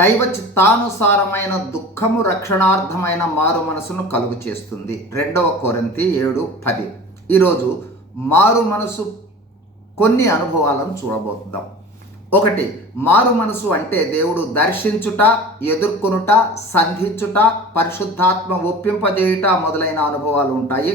దైవ చిత్తానుసారమైన దుఃఖము రక్షణార్థమైన మారు మనసును కలుగు చేస్తుంది రెండవ కొరంతి ఏడు పది. ఈరోజు మారు మనసు కొన్ని అనుభవాలను చూడబోతున్నాం. ఒకటి మారు మనసు అంటే దేవుడు దర్శించుట ఎదుర్కొనుట సంధించుట పరిశుద్ధాత్మ ఒప్పింపజేయుట మొదలైన అనుభవాలు ఉంటాయి.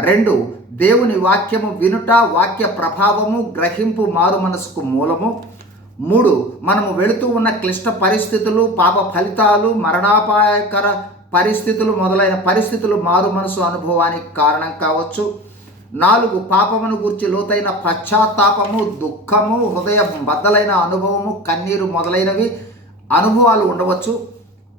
రెండు దేవుని వాక్యము వినుట వాక్య ప్రభావము గ్రహింపు మారు మనసుకు మూలము. మూడు మనము వెళుతూ ఉన్న క్లిష్ట పరిస్థితులు పాప ఫలితాలు మరణాపాయకర పరిస్థితులు మొదలైన పరిస్థితులు మారు మనసు అనుభవానికి కారణం కావచ్చు. నాలుగు పాపమును గురించి లోతైన పశ్చాత్తాపము దుఃఖము హృదయ బద్దలైన అనుభవము కన్నీరు మొదలైనవి అనుభవాలు ఉండవచ్చు.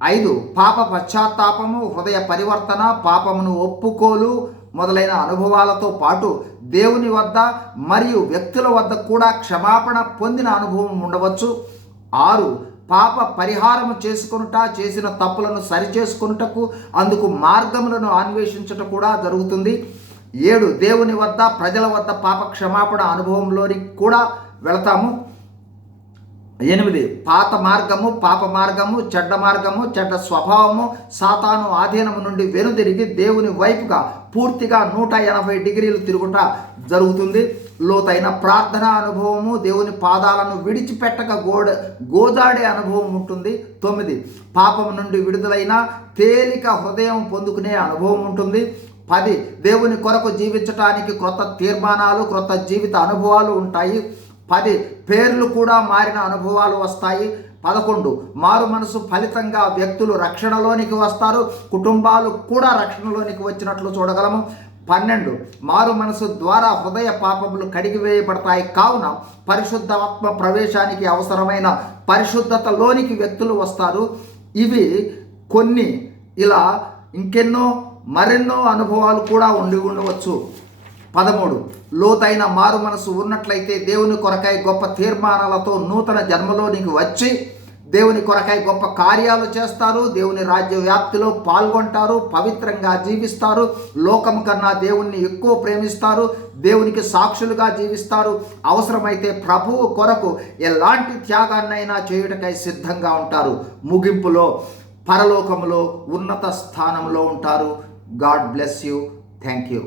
ఐదు పాప పశ్చాత్తాపము హృదయ పరివర్తన పాపమును ఒప్పుకోలు మొదలైన అనుభవాలతో పాటు దేవుని వద్ద మరియు వ్యక్తుల వద్ద కూడా క్షమాపణ పొందిన అనుభవం ఉండవచ్చు. ఆరు పాప పరిహారము చేసుకునుట చేసిన తప్పులను సరిచేసుకునుటకు అందుకు మార్గములను అన్వేషించుట కూడా జరుగుతుంది. ఏడు దేవుని వద్ద ప్రజల వద్ద పాప క్షమాపణ అనుభవంలోనికి కూడా వెళతాము. ఎనిమిది పాత మార్గము పాప మార్గము చెడ్డ మార్గము చెడ్డ స్వభావము సాతాను ఆధీనము నుండి వెనుదిరిగి దేవుని వైపుగా పూర్తిగా నూట ఎనభై డిగ్రీలు తిరుగుట జరుగుతుంది. లోతైన ప్రార్థన అనుభవము దేవుని పాదాలను విడిచిపెట్టక గోడ గోదాడే అనుభవం ఉంటుంది. తొమ్మిది పాపం నుండి విడుదలైన తేలిక హృదయం పొందుకునే అనుభవం ఉంటుంది. పది దేవుని కొరకు జీవించటానికి క్రొత్త తీర్మానాలు క్రొత్త జీవిత అనుభవాలు ఉంటాయి. పది పేర్లు కూడా మారిన అనుభవాలు వస్తాయి. పదకొండు మారు మనసు ఫలితంగా వ్యక్తులు రక్షణలోనికి వస్తారు. కుటుంబాలు కూడా రక్షణలోనికి వచ్చినట్లు చూడగలము. పన్నెండు మారు మనసు ద్వారా హృదయ పాపములు కడిగివేయబడతాయి కావున పరిశుద్ధాత్మ ప్రవేశానికి అవసరమైన పరిశుద్ధతలోనికి వ్యక్తులు వస్తారు. ఇవి కొన్ని ఇలా ఇంకెన్నో మరెన్నో అనుభవాలు కూడా ఉండి ఉండవచ్చు. పదమూడు. లోతైన మారు మనసు ఉన్నట్లయితే దేవుని కొరకై గొప్ప తీర్మానాలతో నూతన జన్మలోనికి వచ్చి దేవుని కొరకై గొప్ప కార్యాలు చేస్తారు. దేవుని రాజ్య వ్యాప్తిలో పాల్గొంటారు. పవిత్రంగా జీవిస్తారు. లోకం కన్నా దేవుణ్ణి ఎక్కువ ప్రేమిస్తారు. దేవునికి సాక్షులుగా జీవిస్తారు. అవసరమైతే ప్రభువు కొరకు ఎలాంటి త్యాగాన్నైనా చేయుటకై సిద్ధంగా ఉంటారు. ముగింపులో పరలోకములో ఉన్నత స్థానంలో ఉంటారు. God bless you. Thank you